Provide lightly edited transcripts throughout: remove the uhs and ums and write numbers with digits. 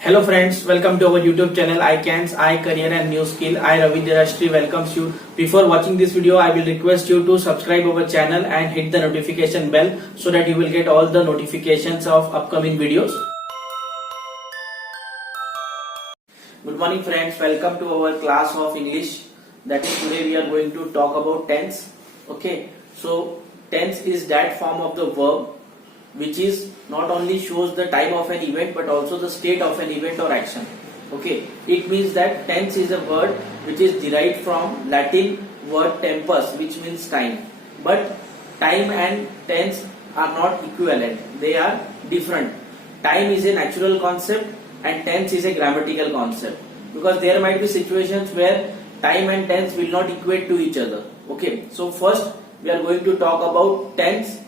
Hello friends, welcome to our YouTube channel iCans, iCareer and New Skill. I Ravi Derashri welcomes you. Before watching this video, I will request you to subscribe our channel and hit the notification bell so that you will get all the notifications of upcoming videos. Good morning friends, welcome to our class of English. That is, today we are going to talk about tense. Okay, so tense is that form of the verb which is not only shows the time of an event but also the state of an event or action. Okay, it means that tense is a word which is derived from Latin word tempus, which means time. But time and tense are not equivalent, they are different. Time is a natural concept and tense is a grammatical concept, because there might be situations where time and tense will not equate to each other. Okay, so first we are going to talk about tense.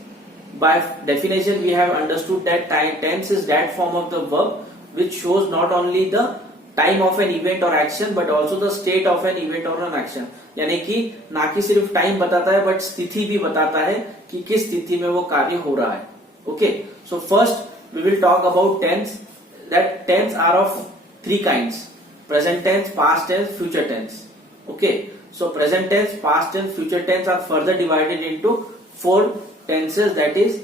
By definition, we have understood that tense is that form of the verb which shows not only the time of an event or action but also the state of an event or an action. यानी कि ना कि सिर्फ time बताता है but स्थिति भी बताता है कि किस स्थिति में वो कार्य हो रहा है. Okay, so first we will talk about tense. That tense are of three kinds: present tense, past tense, future tense. Okay, so present tense, past tense, future tense are further divided into four tenses, that is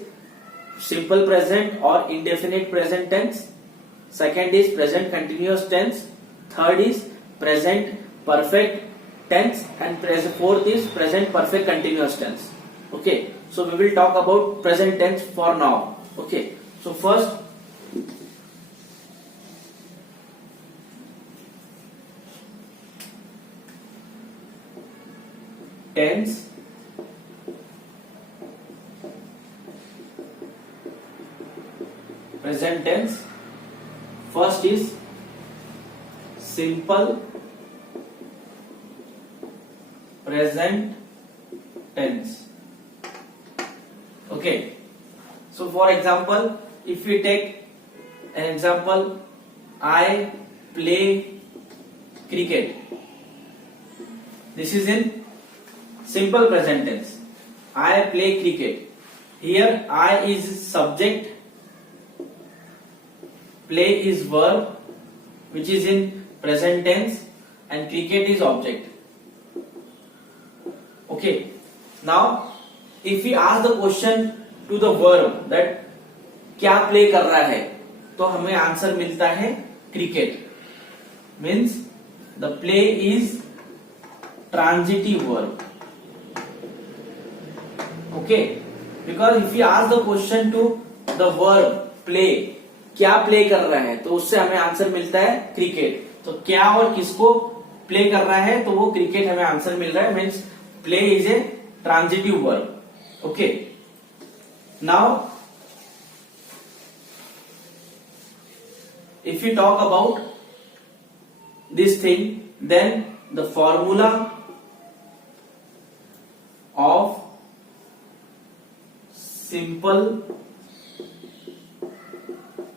simple present or indefinite present tense. Second is present continuous tense. Third is present perfect tense, and fourth is present perfect continuous tense. Okay, so we will talk about present tense for now. Okay, so first tense. Present tense. First is simple present tense. Okay, so for example, if we take an example, I play cricket. This is in simple present tense. I play cricket. Here I is subject, play is verb which is in present tense, and cricket is object. Okay, now if we ask the question to the verb that क्या play कर रहा है, तो हमें answer मिलता है cricket. Means the play is transitive verb. Okay, because if you ask the question to the verb play, क्या play कर रहा है, तो उससे हमें आंसर मिलता है क्रिकेट. तो क्या और किसको प्ले कर रहा है, तो वो क्रिकेट हमें आंसर मिल रहा है. Means play is a transitive verb. Okay, now if you talk about this thing, then the formula of simple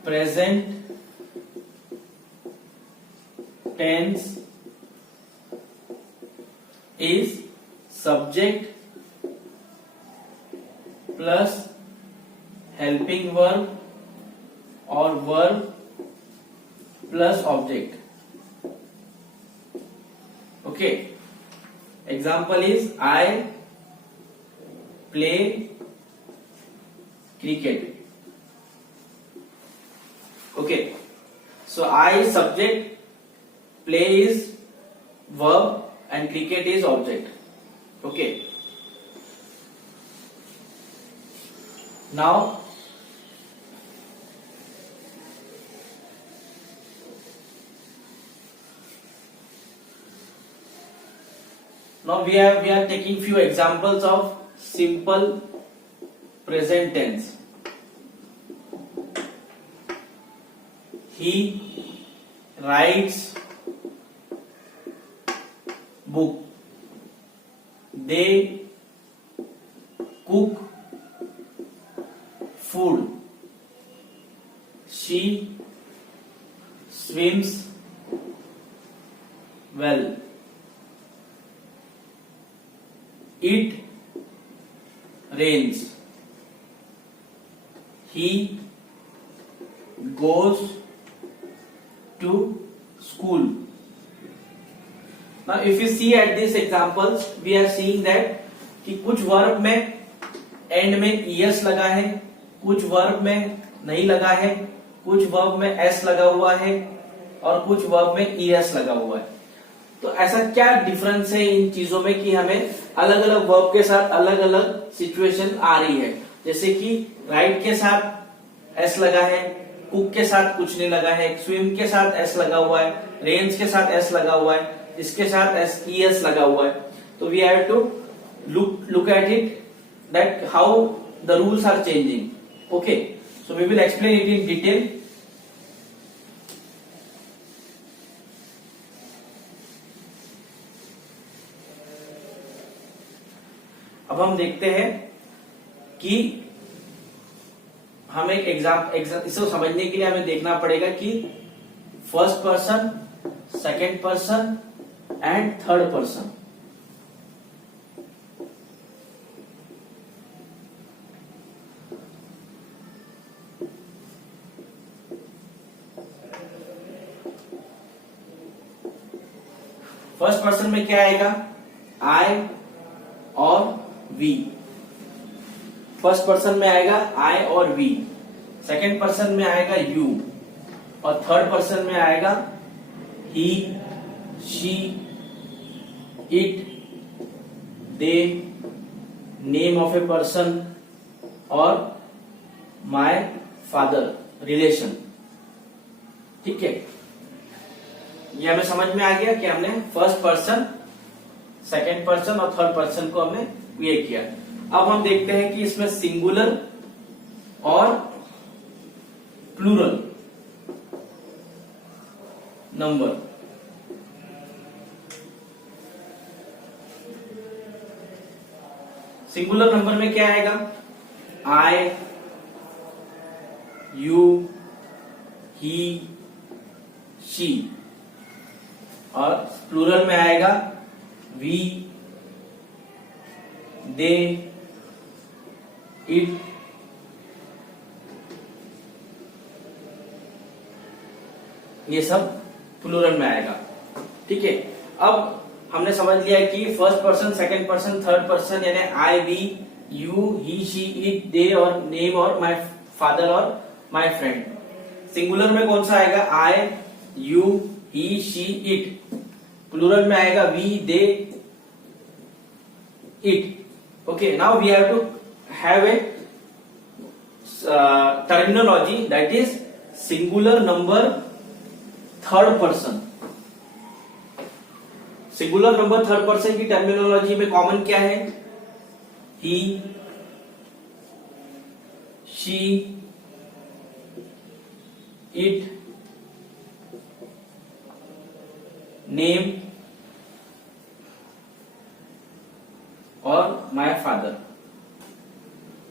present tense is subject plus helping verb or verb plus object. Okay, example is I play cricket. Okay, so I is subject, play is verb, and cricket is object. Okay, now we are taking few examples of simple present tense. He writes book. They cook food. She swims well. It rains. He goes to school. Now if you see at these examples, we are seeing that कि कुछ verb में and में es लगा है, कुछ verb में नहीं लगा है, कुछ वर्ब में s लगा हुआ है और कुछ वर्ब में es लगा हुआ है. तो ऐसा क्या डिफरेंस है इन चीजों में कि हमें अलग अलग वर्ब के साथ अलग अलग सिचुएशन आ रही है. जैसे कि राइट के साथ s लगा है, कुक के साथ कुछ नहीं लगा है, स्विम के साथ s लगा हुआ है, रेंज के साथ s लगा हुआ है, इसके साथ es लगा हुआ है. तो we have to look at it that how the rules are changing. Okay, so we will explain it in detail. अब हम देखते हैं कि हमें इसको समझने के लिए हमें देखना पड़ेगा कि first person, second person and third person. First person में क्या आएगा? आई और वी. फर्स्ट पर्सन में आएगा आई और वी. सेकंड पर्सन में आएगा यू और थर्ड पर्सन में आएगा he, she, it, they, name of a person और माय फादर, रिलेशन. ठीक है, ये हमें समझ में आ गया कि हमने फर्स्ट पर्सन, सेकंड पर्सन और थर्ड पर्सन को हमने ये किया. अब हम देखते हैं कि इसमें सिंगुलर और प्लूरल नंबर. सिंगुलर नंबर में क्या आएगा? I, you, he, she. और प्लूरल में आएगा वी, दे, इट, ये सब प्लूरल में आएगा. ठीक है, अब हमने समझ लिया कि first person, second person, third person यानी I, we, you, he, she, it, they और नेम और माय फादर और माय फ्रेंड. सिंगुलर में कौन सा आएगा? I, you, he, she, it. Plural में आएगा we, they, it. Okay, now we have to have a terminology that is singular number third person. Singular number third person की terminology में common क्या है? ही, शी, इट, नेम और my father.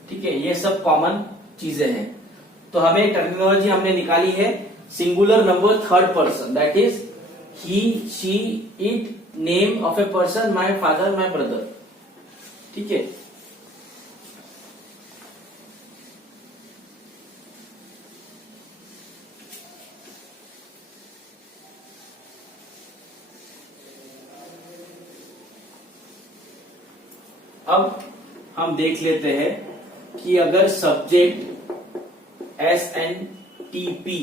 ठीक है, ये सब कॉमन चीजें हैं. तो हमें टर्मिनोलॉजी हमने निकाली है singular number third person that is he, she, it, name of a person, my father, my brother. ठीक है, अब हम देख लेते हैं कि अगर subject S N T P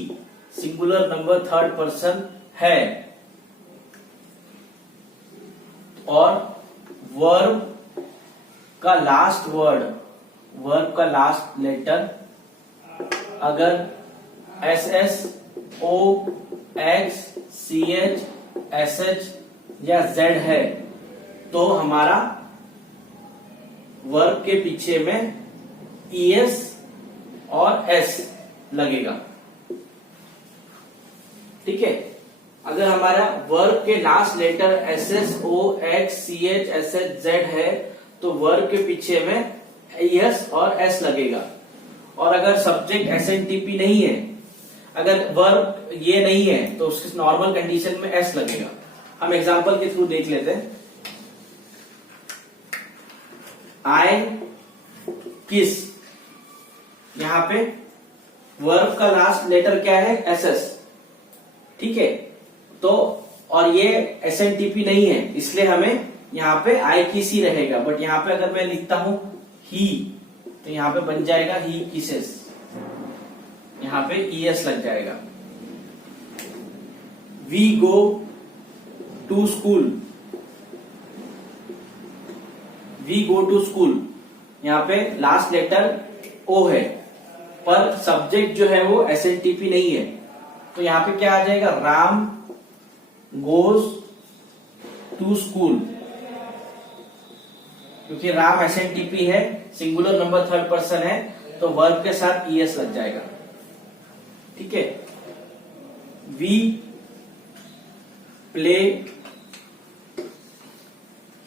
singular number third person है और वर्ब का लास्ट वर्ड, वर्ब का लास्ट लेटर अगर S S, O, X, C H, S H या जेड है तो हमारा वर्ब के पीछे में ईएस और एस लगेगा. ठीक है, अगर हमारा वर्ब के last letter S S, O, X, C H, S H, Z है तो वर्ब के पीछे में ईएस और एस लगेगा. और अगर subject S N T P नहीं है, अगर वर्ब ये नहीं है तो उसकी नॉर्मल कंडीशन में एस लगेगा. हम एग्जांपल के थ्रू देख लेते हैं. आई किस, यहां पे वर्ब का लास्ट लेटर क्या है? S S. ठीक है। तो और ये SNTP नहीं है, इसलिए हमें यहाँ पे I की सी रहेगा। बट यहाँ पे अगर मैं लिखता हूं ही, तो यहाँ पे बन जाएगा ही किसेस, यहाँ पे ES लग जाएगा। We go to school, we go to school, यहाँ पे लास्ट लेटर O है, पर सब्जेक्ट जो है वो SNTP नहीं है, तो यहाँ पे क्या आ जाएगा, राम गोज टू स्कूल। क्योंकि राम SNTP है, सिंगुलर नंबर थर्ड पर्सन है, तो वर्ब के साथ ES लग जाएगा। ठीक है। We play,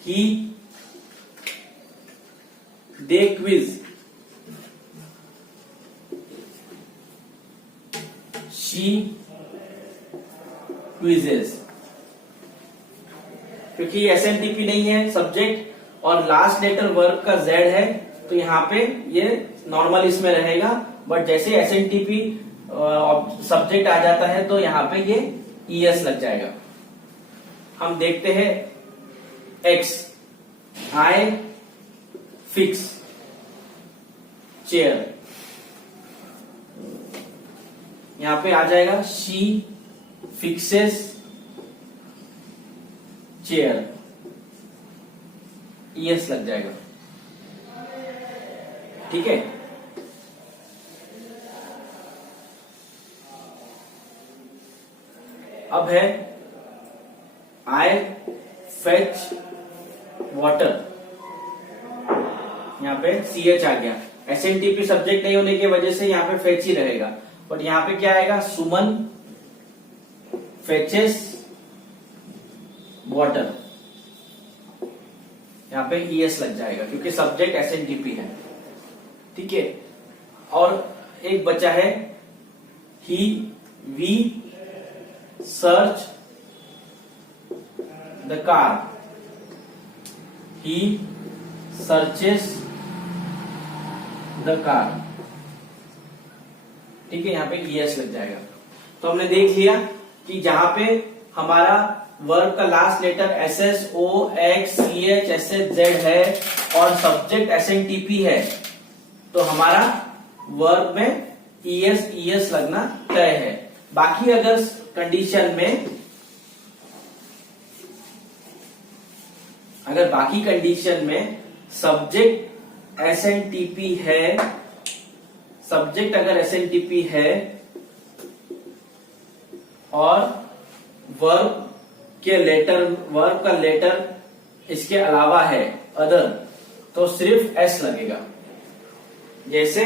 he, they quiz, she quizzes. क्योंकि SNTP नहीं है सब्जेक्ट और लास्ट लेटर वर्ब का Z है, तो यहाँ पे ये नॉर्मल इसमें रहेगा। बट जैसे SNTP सब्जेक्ट आ जाता है तो यहाँ पे ये ES लग जाएगा। हम देखते हैं X, I फिक्स चेयर, यहाँ पे आ जाएगा शी फिक्सेस चेयर, ES लग जाएगा। ठीक है। अब है I fetch water, यहाँ पे CH आ गया। SNTP सब्जेक्ट नहीं होने की वजह से यहाँ पे फेच ही रहेगा। बट यहाँ पे क्या आएगा, सुमन फेचेस वाटर, यहाँ पे ES लग जाएगा क्योंकि सब्जेक्ट SNTP है। ठीक है। और एक बचा है we search the car, he searches the car. ठीक है, यहाँ पे ES लग जाएगा। तो हमने देख लिया कि जहां पे हमारा वर्ब का last letter SS, O, X, CH, SH, Z है और सब्जेक्ट SNTP है, तो हमारा वर्ब में ES लगना तय है। बाकी अगर बाकी कंडीशन में सब्जेक्ट SNTP है, सब्जेक्ट अगर SNTP है और वर्ब का लेटर इसके अलावा है अदर, तो सिर्फ S लगेगा। जैसे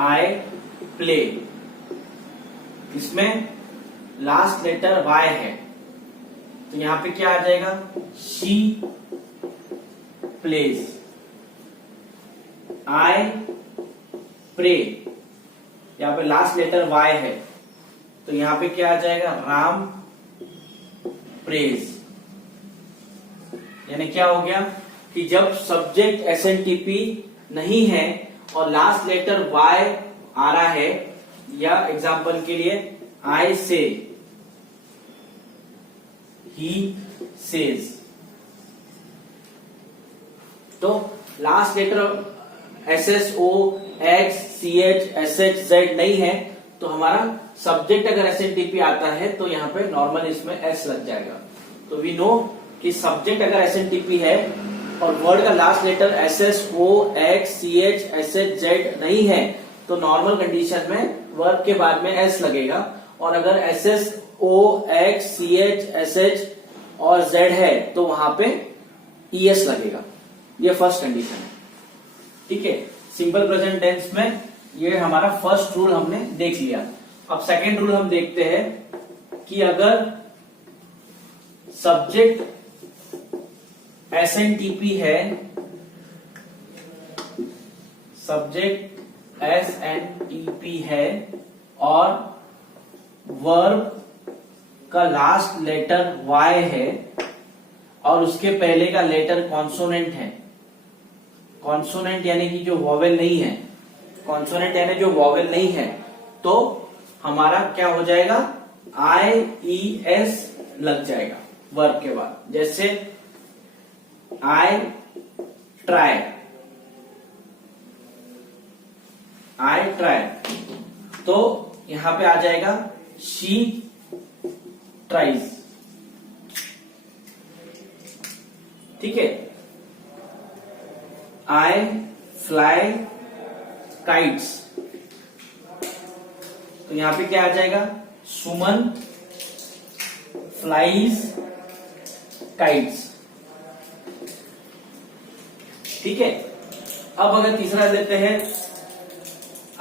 I प्ले, इसमें लास्ट लेटर Y है, तो यहां पे क्या आ जाएगा, शी प्लेज। I प्रे, यहां पे लास्ट लेटर Y है, तो यहां पे क्या आ जाएगा, राम प्रेज। यानी क्या हो गया कि जब सब्जेक्ट SNTP नहीं है और लास्ट लेटर Y आ रहा है, या एग्जाम्पल के लिए I से, he says, तो last letter SS, O, X, CH, SH, Z नहीं है, तो हमारा सब्जेक्ट अगर SNTP आता है तो यहाँ पे नॉर्मल इसमें S लग जाएगा। तो वी नो कि सब्जेक्ट अगर SNTP है और वर्ड का last letter SS, O, X, CH, SH, Z नहीं है, तो नॉर्मल कंडीशन में वर्ब के बाद में S लगेगा। और अगर SS, O, X, CH, SH और Z है तो वहां पे ES लगेगा। ये फर्स्ट कंडीशन है। ठीक है। सिंपल प्रेजेंट टेंस में ये हमारा फर्स्ट रूल हमने देख लिया। अब सेकेंड रूल हम देखते हैं कि अगर सब्जेक्ट SNTP है, सब्जेक्ट SNTP है और वर्ब का लास्ट लेटर Y है और उसके पहले का लेटर कॉन्सोनेंट है, कॉन्सोनेंट यानी कि जो वॉवेल नहीं है, कॉन्सोनेंट यानी जो वॉवेल नहीं है, तो हमारा क्या हो जाएगा, IES लग जाएगा वर्ब के बाद। जैसे I try, तो यहां पे आ जाएगा she tries। ठीक है। I fly kites, तो यहां पे क्या आ जाएगा, सुमन फ्लाइज काइट्स। ठीक है। अब अगर तीसरा लेते हैं,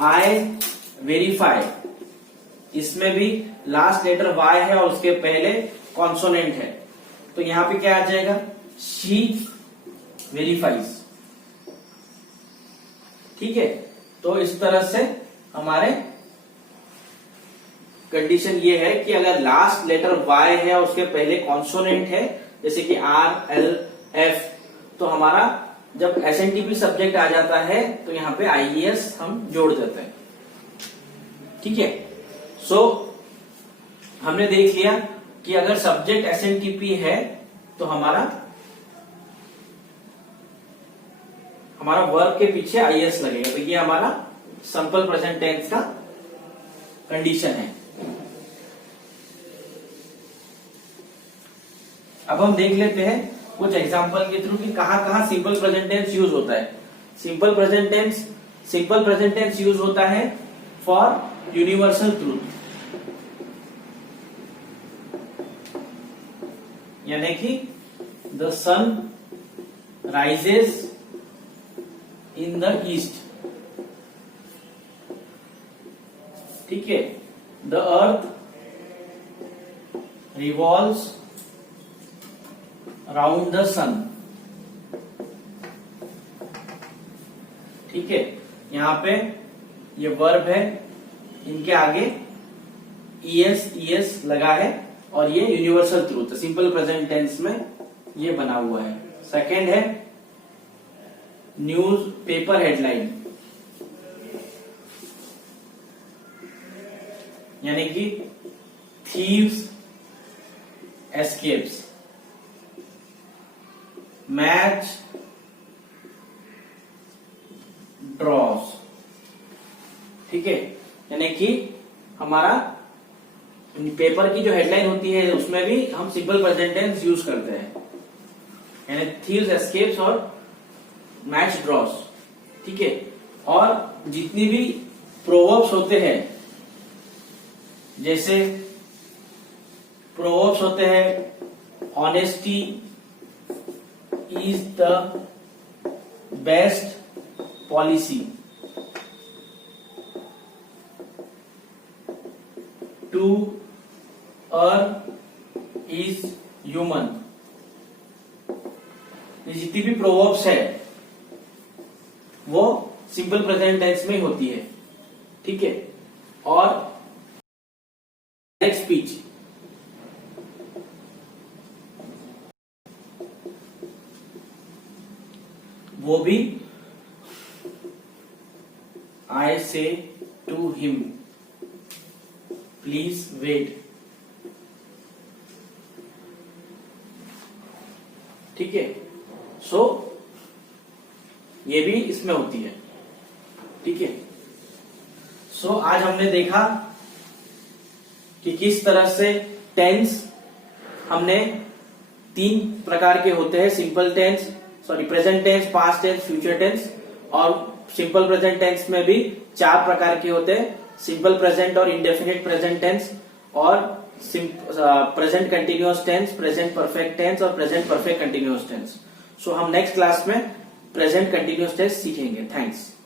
आई वेरीफाई, इसमें भी लास्ट लेटर Y है और उसके पहले कॉन्सोनेंट है, तो यहां पे क्या आ जाएगा, शी वेरीफाइज। ठीक है। तो इस तरह से हमारे कंडीशन ये है कि अगर लास्ट लेटर Y है और उसके पहले कॉन्सोनेंट है, जैसे कि R, L, F, तो हमारा जब SNTP सब्जेक्ट आ जाता है तो यहाँ पे IES हम जोड़ देते हैं। ठीक है। सो हमने देख लिया कि अगर सब्जेक्ट SNTP है तो हमारा वर्ब के पीछे IES लगेगा, तो ये हमारा सिंपल प्रेजेंट टेंस का कंडीशन है। अब हम देख लेते हैं कुछ एग्जांपल के थ्रू कि कहां कहां सिंपल प्रेजेंट टेंस यूज होता है। सिंपल प्रेजेंट टेंस यूज होता है फॉर यूनिवर्सल ट्रूथ, यानी कि the sun rises in the east. ठीक है। The earth revolves around the sun. ठीक है। यहां पे ये वर्ब है, इनके आगे ES लगा है और ये universal truth simple present tense में ये बना हुआ है। सेकंड है न्यूज पेपर हेडलाइन, यानी कि थीव्स एस्केप्स। मैच ड्रॉस। ठीक है। यानी कि हमारा पेपर की जो हेडलाइन होती है उसमें भी हम सिंपल प्रेजेंट टेंस यूज करते हैं, यानी थीव्स एस्केप्स और मैच ड्रॉस। ठीक है। और जितनी भी प्रोवर्ब्स होते हैं, जैसे प्रोवर्ब्स होते हैं honesty is the best policy, to err is human। जितनी भी प्रोवर्ब्स है वो सिंपल प्रेजेंट टेंस में होती है। ठीक है। और डायरेक्ट स्पीच, वो भी I say to him, please wait। ठीक है। सो ये भी इसमें होती है। ठीक है। सो आज हमने देखा कि किस तरह से टेंस हमने 3 प्रकार के होते हैं, simple tense, present tense, past tense, future tense. और सिंपल प्रेजेंट टेंस में भी 4 प्रकार के होते हैं, सिंपल प्रेजेंट और इंडेफिनिट प्रेजेंट टेंस, और present continuous tense, present perfect tense और present perfect continuous tense. So हम नेक्स्ट क्लास में प्रेजेंट कंटिन्यूअस टेंस सीखेंगे। थैंक्स।